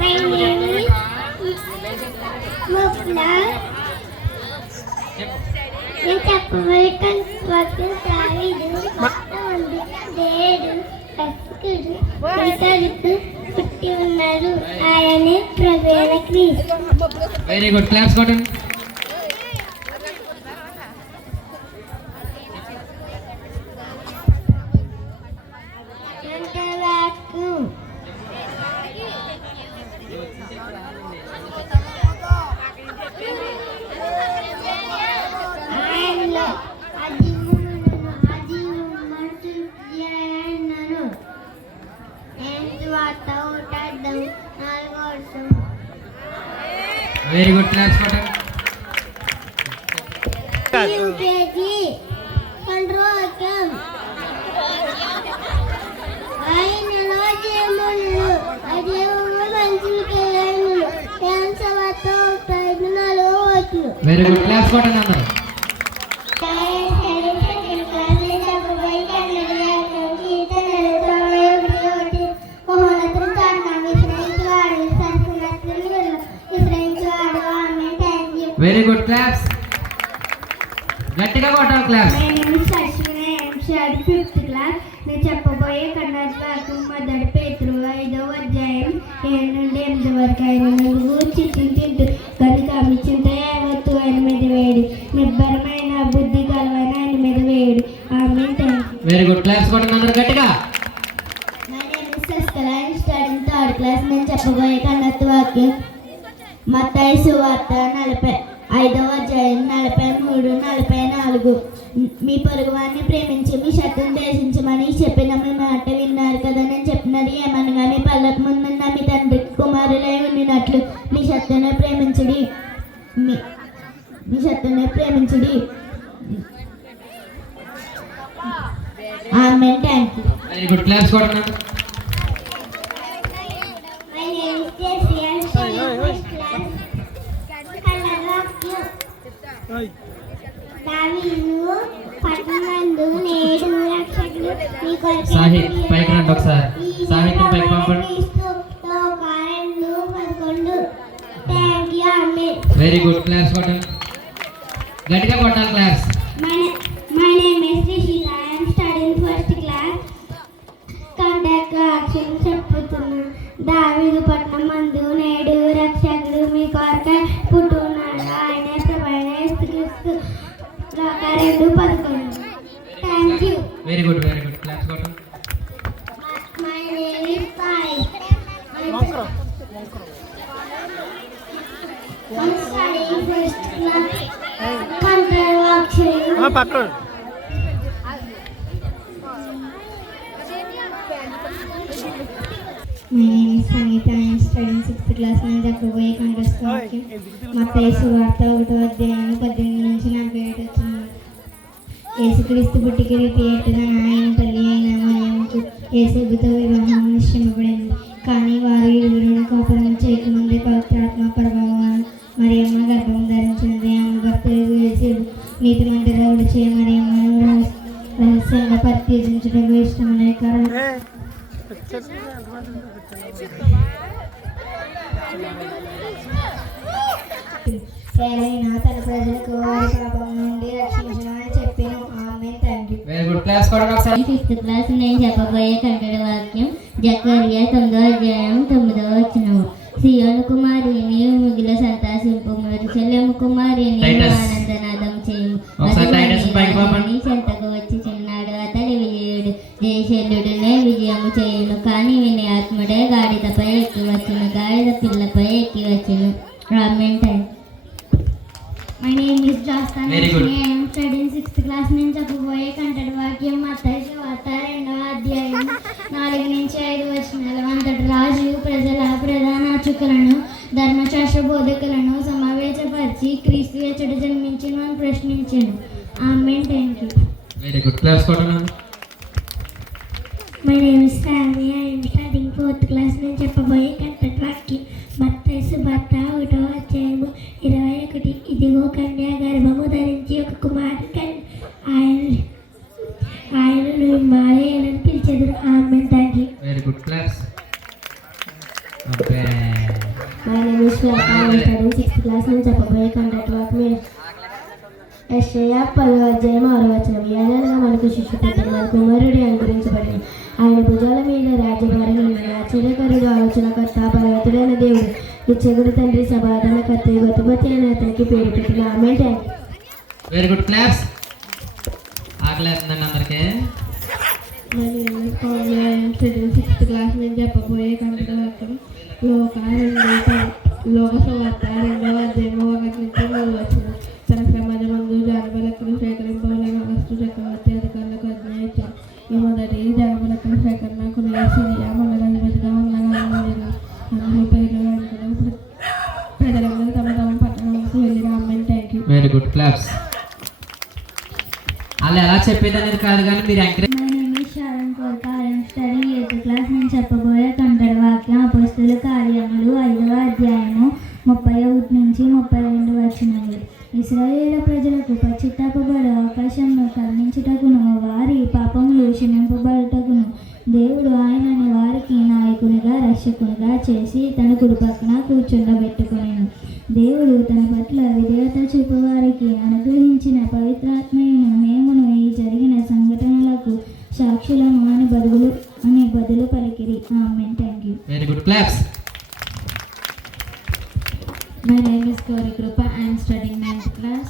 My name is Mukla. నేను చెప్పబోయే వాక్యం దావీదు దేవుడు రక్షకుడు ఇతరులకు పుట్టి ఉన్నాడు. ఆయనే ప్రభువైన క్రీస్తు. వెరీ గుడ్, క్లాప్స్ కొట్టండి. వెరీ గుడ్, క్లాప్స్ కొట్టండి. వెరీ గుడ్, క్లాప్స్ కొట్టండి అందరూ. వెరీ గుడ్, క్లాప్స్ గట్టిగా కొట్టాలి. Claps. My name is Ashwini. I am study 5th class. నేను చెప్పబోయే కన్నడ వాక్యం మొదటి పేతురు 5వ అధ్యాయం 7 నుండి 8 వరకు. ఆయన నువ్వు చికెన్ తింటూ కనుక మీ చింత యావత్తు ఆయన మీద వేయడు, నిబ్బరమైన బుద్ధి కలవైన ఆయన మీద వేయడు. ఆమె. వెరీ గుడ్, క్లాప్స్ కొట్టండి అందరూ గట్టిగా. మై నేమ్ ఇస్ సస్కల. I am study 3rd class. నేను చెప్పబోయే కన్నడ వాక్యం మత్తయి సువార్త 45వ అధ్యాయం 43, 44. మీ పొరుగువాన్ని ప్రేమించి మీ శత్రువుని ద్వేషించమని చెప్పిన మీ మాట విన్నారు కదా. నేను చెప్పినది ఏమనగా మీ పళ్ళకు ముందున్న మీ తండ్రి కుమారులై ఉండినట్లు మీ శత్రువుని ప్రేమించుడి. మీ శత్రువుని ప్రేమించుడి. ఆమేన్. Thank you. Very good, claps కొట్టండి. My name is Jessie. I am studying 1st class. దావీదు పట్టణమందు నేడు రక్షకుడు మీ కొరకు సాహిత్ పైకి రండి ఒకసారి. సాహిత్యం పైకి పంపండి. 11. Thank you. ఆమేన్. వెరీ గుడ్, క్లాప్స్ కొట్టండి గట్టిగా కొట్టాలి. Claps. My name is Rishitha. I am studying 1st class. Conduct వాక్యం చెప్పుతున్నా. దావీదు పట్టణమందు నేడు రక్షకుడు మీ కొరకు పుట్టున్నాడు. ఆయనే ప్రభువైన యేసుక్రీస్తు. 2:11. Thank you. Very good, very good, claps కొట్టండి. My name is Sai. I'm studying 1st class. Control వాక్యం. పక్కన. My name is Sangeeta. I am studying 6th class. నేను చెప్పబోయే కాంగ్రెస్ వాక్యం మత్తయి సువార్త 1వ అధ్యాయం 18 నుంచి 41 వచ్చింది. యేసుక్రీస్తు పుట్టికి రీతి ఎట్టుగా ఆయన తల్లి అయిన మరియమ్మకు యేసుతో వివాహం నిశ్చయించబడింది. కానీ వారు ఇరువురును కాపురం చేయకముందే పవిత్రాత్మ ప్రభావం మరియమ్మ గర్భం ధరించినది. ఆమె భర్త యేసు నీతిమంతుగా విడిచే మరియమ్మను రహస్యంగా పరిత్యజించడం ఇష్టమనే కారణం తన ప్రజలకు వారి పాపం నుండి రక్షించమని చెప్పాను. ఆమేన్. తండ్రి. వెరీ గుడ్, క్లాస్ కొట్టండి ఒకసారి. 5th class. నేను చెప్పబోయే కంటడ వాక్యం జకర్యా 9వ అధ్యాయం 9వ వచనం. సియోను కుమారిని ముగిల సంతాసింపుము, యెరూషలేము కుమారిని ఆనందనాదం చేయము. అతని చెంతకు వచ్చి చిన్నాడు, అతని విజయుడు జయశల్యుడునే విజయము చేయును. కానీ విని ఆత్ముడే గాడిదపై ఎక్కి వచ్చును, గాడిద పిల్లపై ఎక్కి వచ్చును. ఆమేన్. మై నేమ్ ఇస్ జాస్తా. I am studying 6th class. నేను చెప్పబోయే కంటడ వాక్యం మత్తయి సువార్త 2వ అధ్యాయం 4 నుంచి 5 వచనాలు. అంతటి రాజు ప్రజల ప్రధాన అర్చకులను ధర్మశాస్త్ర బోధకులను సమావేశపరిచి క్రీస్తు ఎచ్చట జన్మించిన అని ప్రశ్నించాను. ఆమేన్. Thank you. Very good, claps కొట్టండి. My name is Sami. I am studying 4th class. నేను చెప్పబోయే కంటడ వాక్యం మత్తయి సువార్త 1వ అధ్యాయం 21. ఇదిగో కన్యా గర్భము ధరించి ఒక కుమారుడు ఆయనను ఇమ్మానుయేలు అని పిలిచెదరు. ఆమేన్. Thank you. Very good, claps. Okay. name is Shweta. I am studying 6th class నుంచి చెప్పబోయే కంటెంట్ వాక్యం యెషయా 10వ అధ్యాయం 6వ వచనం. ఏలనగా మనకు శిశువు పుట్టెను, మన కుమారుడు అనుగ్రహించబడెను. ఆయన భుజాల మీద రాజ్యభారం ఉండెను. ఆశ్చర్యకరుడు, ఆలోచనకర్త, బలవంతుడైన దేవుడు, ఇచ్చగుడు తండ్రి, సమాధానకర్త, గొప్పపతి అని అతనికి పేరు పెట్టిన. ఆమేన్. థాంక్యూ. Very good claps. ఆకలేస్తుందండి అందరికీ. సిక్స్త్ క్లాస్ నుంచి చెప్పబోయే కంటెంట్ వాక్యం లోక సువార్త 2వ అధ్యాయము 1 నుంచి 3 వచనం. తన సమాజమందు జనబలకులు సేకరింపవలెను. అగస్టు చక్రవర్తి అధికారులకు ఆజ్ఞ ఇచ్చారు. ఈ మొదటి జనబలకుల సేకరణకు సిరియా మండలాధిపతిగా ఉన్న అందులో పేర్లు అనుకున్న ప్రజలందరూ తమ తమ పట్టణాలకు వెళ్ళి రామని. Thank you. Very good claps. అలా ఎలా చెప్పేది అనేది కాదు కానీ మీరు encourage. My name is Sharon Kolka. I am studying 8th class నుంచి చెప్పబోయే కంటెంట్ వాక్యం అపోస్తలుల కార్యములు 5వ అధ్యాయము 31 నుంచి 32 వచనములు. ఇశ్రాయేలు ప్రజలకు పశ్చాత్తాపపడే అవకాశంను కలిగించుటకును వారి పాపములు క్షమింపబడుటకును దేవుడు ఆయనను వారికి నాయకునిగా రక్షకునిగా చేసి తన కుడి పక్కన కూర్చుండబెట్టుకునేను. దేవుడు తన పట్ల విధేయత చూపు వారికి అనుగ్రహించిన పవిత్రాత్మను మేమును ఈ జరిగిన సంఘటనలకు సాక్షులను అని బదులు పలికిరి. ఆమేన్. Thank you. Very good claps. My name is Gauri Krupa. I am studying 9th class.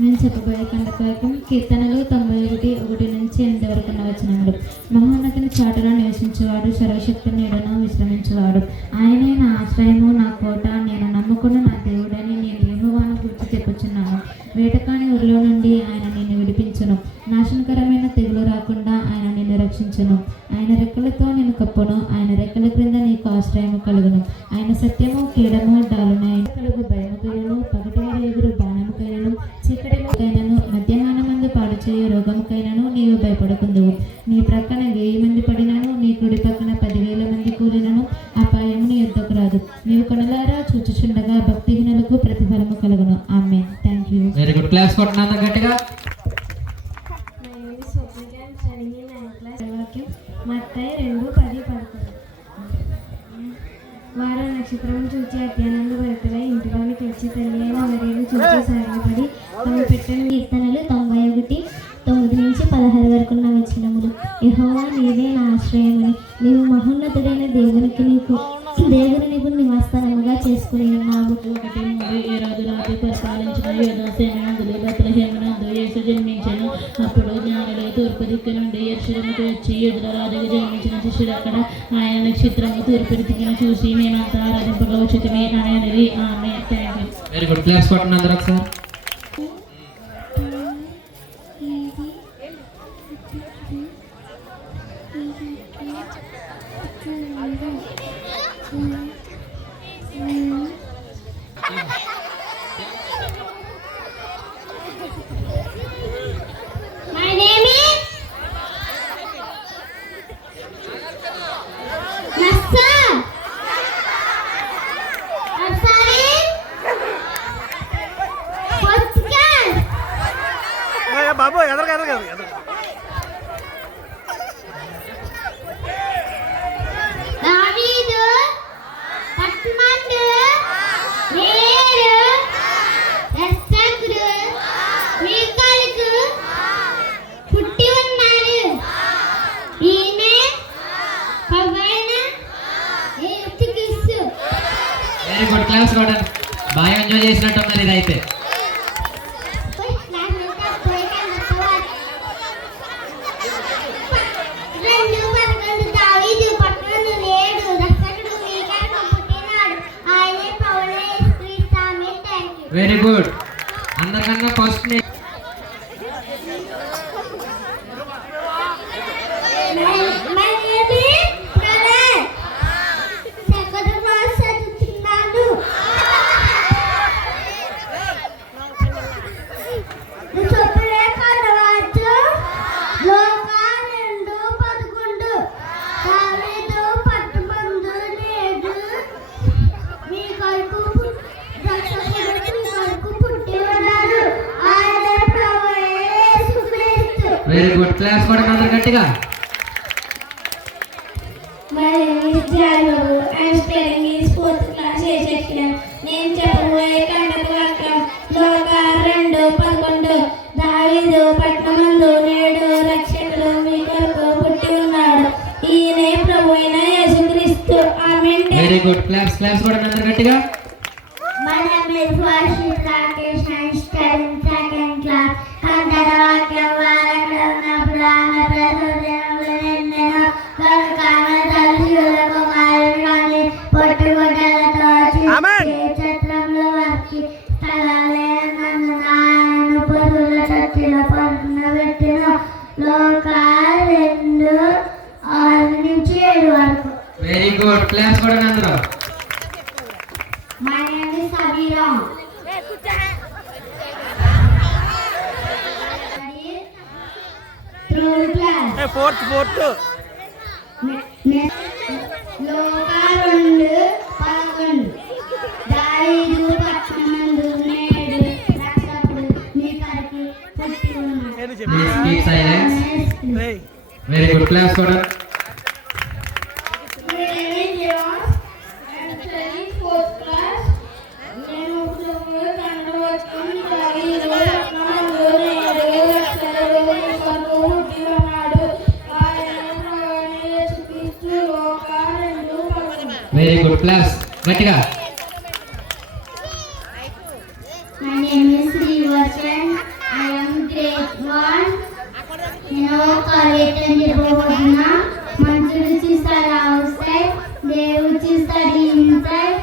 నేను చెప్పబోయే కంటెంట్ వాక్యం కీర్తనలు 91 నుంచి 8 వరకు ఉన్న వచనములు. మహోన్నతుని చాటులో నివసించేవాడు, సర్వశక్తి నీడను విశ్రమించేవాడు. ఆయనే నా ఆశ్రయము, నా కోట, నేను నమ్ముకున్న నా దేవుడని నేను యెహోవాను గురించి చెప్పుచున్నాను. వేటకాని ఊరిలో నుండి ఆయన నిన్ను విడిపించును. నాశనకరమైన తెగులు రాకుండా ఆయన నిన్ను రక్షించును. ఆయన రెక్కలతో నేను కప్పును. ఆయన రెక్కల క్రింద నీకు ఆశ్రయము కలుగును. ఆయన సత్యము, కీడము, డాలునై కలుగు భయము కలుగును. పగటివేళ ఎదురు బాణముకైనను, చీకటికైనను, మధ్యాహ్నమందు పాడు చేయు రోగముకైనను నీవు భయపడకుందువు. నీ ప్రక్కన 1000 మంది పడినను, నీ కుడి పక్కన 10,000 మంది కూలినను అపాయము నీ యుద్ధకు రాదు. నీవు కనులారా చూచుచుండగా భక్తిహీనులకు ప్రతిఫలము కలుగును. ఆమేన్. Thank you. Very good claps కొట్టినందుకు గట్టిగా. మత్తయి 2:10-11. వారు నక్షత్రం చూచి అత్యానందభరితులై ఇంటిలోనికి వచ్చి తల్లి అయిన మరియను చూసి సాగిపడి ఆమె పెట్టిన. కీర్తనలు 91 9 నుంచి 16 వరకు ఉన్న వచనములు. యెహోవా నీవే నా ఆశ్రయమని, నీవు మహోన్నతుడైన దేవునికి నీకు నివాసస్థానముగా చేసుకుని ఉన్నావు. 1:3 ఏరోదు రాజు పరిపాలించిన యోధాసేనందులు బెత్లెహేమునందు యేసు జన్మించెను. అప్పుడు జ్ఞానులు తూర్పు దిక్కు నుండి యెరూషలేముకు వచ్చి యూదుల రాజుగా జన్మించిన శిష్యుడు అక్కడ ఆయన నక్షత్రము తూర్పు దిక్కున చూసి మేమంతా ఆరాధింపగా ఉచితమే అని అనేది. ఆమేన్. Thank you. Very good claps కొట్టిన అందరూ ఒకసారి. My name is Nassa. I'm studying 4th class. బాబు ఎదరు దావీదు పట్మండు నేడు దర్శకుడు మీకాలకు పుట్టి ఉన్నాడు. ఈమె ప్రభువైన యేసుక్రీస్తు. వెరీ గుడ్ క్లాప్స్ కొట్టండి. బాగా ఎంజాయ్ చేసినట్టు ఉన్నారు ఇదైతే. Very good. అందరికన్నా ఫస్ట్ వెరీ గుడ్ క్లాప్స్ కొట్టండి అందరు గట్టిగా. My name is Janu. I am studying in 4th class. Very good. Claps కొట్టండి అందరు గట్టిగా. My name is Varshit Rakesh. I study in second class. Kandaravakya Varakana Purana Prasudyanulendena Kalkana Daliyulaku Marikani Pottugodalato Amen. Chatramlo Varki Stalale Nandana Padula Chattila Padna Vettina Loka 2 6 నుంచి 7 వరకు. Very good. Claps కొట్టండి అందరూ. My name is Sabira. Third class. Fourth లోకా 2 11 దావీదు పట్టణమందు నేడు రక్షకుడు నీ కరికి పుట్టి ఉన్నాడు. Please keep silence. Very good. Claps కొట్టండి. My name is Josh. I am studying 4th class. నేను ఇప్పుడు కండవచ్చుకొని దావీదు పట్టణమందు నేడు రక్షకుడు నీ కరికి పుట్టి ఉన్నాడు. ఆయన ప్రభువైన యేసుక్రీస్తు లోకా 2 11. Very good. క్లాప్స్ గట్టిగా. My name is Srivarshan. I am grade 1. నేను కాలేజీ చెప్పబోతున్నా. మనుషులు చూస్తారు అవుట్ సైడ్, దేవుడు చూస్తాడు ఇన్సైడ్.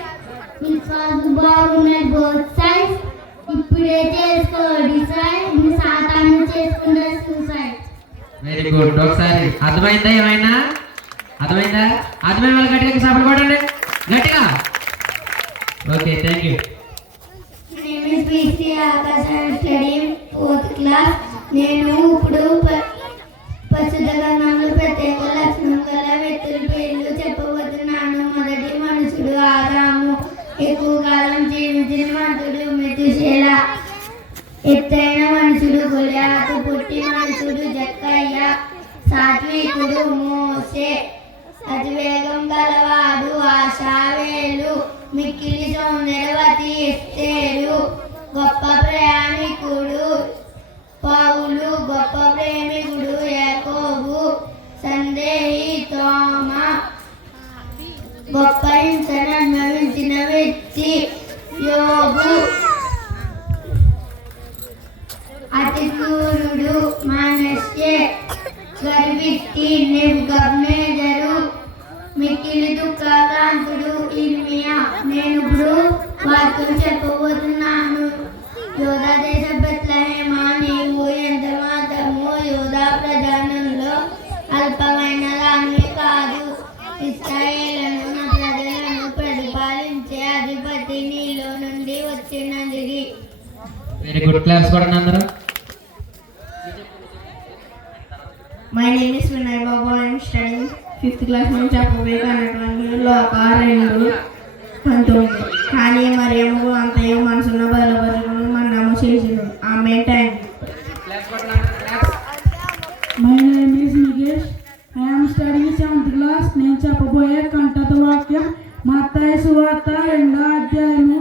విశ్వాసం బాగున్నాడు బోత్ సైడ్. ఇప్పుడే చేసుకో డిసైడ్, మీ సాతాను చేసుకుంటే సూసైడ్. Very good. ఒకసారి అర్థమైందా? ఏమైనా అర్థమైందా? అర్థమైన వాళ్ళు గట్టిగా సపోర్ట్ కొట్టండి గట్టిగా. Okay, thank you. My name is PC Akash. I am studying 4th class. నేను ఇప్పుడు పరిశుద్ధ గ్రంథంలో ప్రత్యేక లక్షణం గల వ్యక్తుల పేర్లు చెప్పబోతున్నాను. మొదటి మనుషుడు ఆదాము. ఎక్కువ కాలం జీవించిన మనుషుడు మెతుషేల. ఎత్తైన మనుషుడు గొలియాతు. పుట్టి మనుషుడు జక్కయ్య. సాత్వికుడు మోసే. అతివేగం గలవాడు ఆశావేలు. మిక్కిలి సౌందర్యవతి ఎస్తేరు. గొప్ప ప్రయాణికుడు పౌలు. గొప్ప ప్రేమికుడు యాకోబు. సందేహి తోమా. గొప్ప హింసను అనుభవించిన వ్యక్తి యోబు. అతి క్రూరుడు మనష్షే. గర్విష్టి నెబుకద్నెజరు. మిక్కిలి దుఃఖాక్రాంతుడు ఇర్మియా. నేను ఇప్పుడు వాక్యం చెప్పబోతున్నాను. యోధా దేశ బెత్లెహేమ, నీవు ఎంత మాత్రము యోధా ప్రధానంలో అల్పమైన దానివి కాదు. ఇశ్రాయేలును నా ప్రజలను పరిపాలించే అధిపతి నీలో నుండి వచ్చినది. Very good. క్లాప్స్ కొట్టండి అందరూ. My name is Vinay Babu. I am studying 5th class. నేను చెప్పబోయే కన్నటువంటి లోకా 2 19. కానీ మరియమ్మ అంతయు మనసున్న బలపరులను మన్నము చేసిండు. ఆమె thank My name is Nigesh. I am studying 7th class. నేను చెప్పబోయే కంఠత వాక్యం మత్తయి సువార్త 2వ అధ్యాయము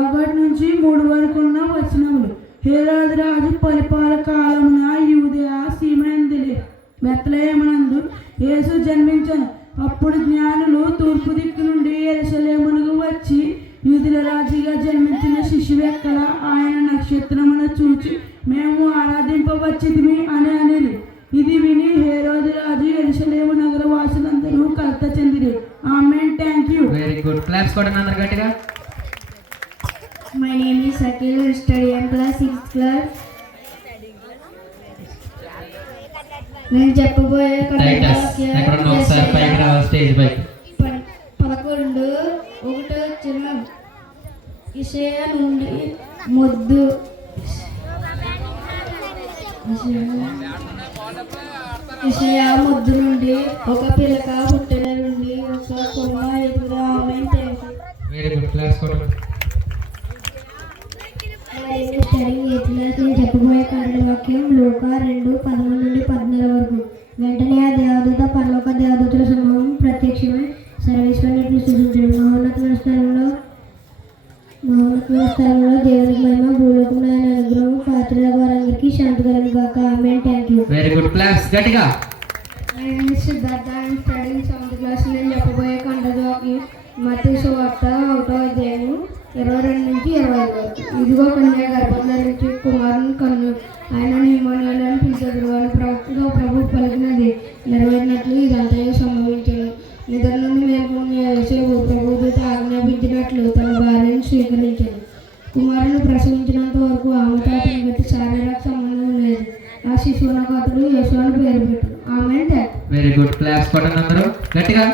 1 నుంచి 3 వరకు ఉన్న వచనములు. హేరోదు రాజు పరిపాలన కాలమున యూదయ సీమందిలి బెత్లెహేమునందు యేసు జన్మించెను. అప్పుడు జ్ఞానులు తూర్పు దిక్కు నుండి యెరూషలేమునకు వచ్చి యూదుల రాజుగా జన్మించిన శిశువు ఎక్కడ, ఆయన నక్షత్రమును చూచి మేము ఆరాధింపవచ్చితిమి అని అనేది. ఇది విని హేరోదు రాజు యెరూషలేము నగర వాసులందరూ కలత చెందిరి. ఆమేన్. Thank you. Very good. Claps కొట్టండి అందరు గట్టిగా. My name is Akhil. I study in class 6th class. నేను చెప్పబోయే టైటస్ ఎక్కడున్నా ఒకసారి పైకి రావాలి స్టేజ్ పైకి. 11:1 వచ్చిన ఇషయా నుండి మొద్దు. ఇషయా మొద్దు నుండి ఒక పిలక పుట్టెల నుండి ఒక కొమ్మ ఎదురు. ఆమె thank you. Very good. Claps కొట్టండి. నేను చెప్పబోయే కంటే వాక్యం లోకా 2:13 నుండి 14 వరకు. వెంటనే ఆ దేవదూత పరలోక దేవదూతల సమూహం ప్రత్యక్షమై సర్వేశ్వరుని సూచించాడు. మహోన్నత స్థలంలో దేవునికి మహిమ, భూలోకంలో ఆయన అనుగ్రహం పాత్రల వారందరికీ శాంతి కలుగు గాక. ఆమేన్. Thank you. Very good. Claps గట్టిగా. Siddhartha. I'm studying 7th class. నేను చెప్పబోయే కంటే వాక్యం మత్తయి సువార్త 1వ అధ్యాయము 22 నుంచి 25 వరకు. ఇదిగో కన్య గర్భం ధరించి కుమారుని కన్ను, ఆయన ఇమ్మానుయేలు పిలుచెదరు అని ప్రవక్తగా ప్రభు పలికినది నెరవేరినట్లు ఇదంతా సంభవించను. నిద్ర నుండి మేల్కొని యోసేపు ప్రభుదూత ఆజ్ఞాపించినట్లు తన భార్యను స్వీకరించాను. కుమారుని ప్రసవించినంత వరకు ఆమెతో అతని గట్టి శారీరక సంబంధం లేదు. ఆ శిశువునకు అతడు యేసు అని పేరు పెట్టాడు. ఆమేన్. Very good. క్లాస్ కొట్టండి అందరూ గట్టిగా.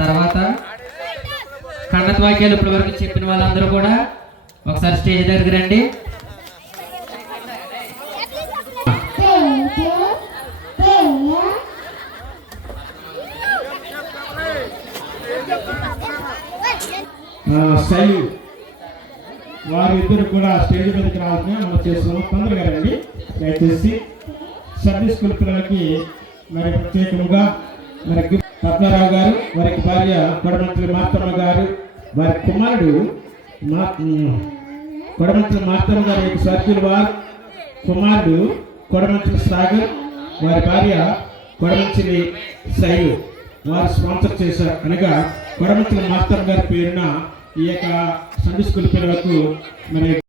తర్వాత కన్నత వాక్యాలు ఇప్పటి వరకు చెప్పిన వాళ్ళందరూ కూడా ఒకసారి స్టేజ్ దగ్గరికి రండి. శైలి వారిద్దరు కూడా స్టేజ్ మీదకి రావాలని మనం చేస్తున్నాం. తొందరగా రండి దయచేసి. సర్వీస్ స్కూల్ పిల్లలకి మరి ప్రత్యేకంగా మరి పద్మారావు గారు, వారికి భార్య కొడమంత్రి మార్తమ్మ గారు, వారి కుమారుడు కొడమంత్రి మార్తమ్మ గారి యొక్క సర్కిల్ వారు కుమారుడు కొడమంత్రి సాగర్, వారి భార్య కొడమంత్రి శైలు వారు స్పాన్సర్ చేశారు. అనగా కొడమంత్రి మార్తమ్మ గారి పేరున ఈ యొక్క సండే స్కూల్ పిల్లలకు మరి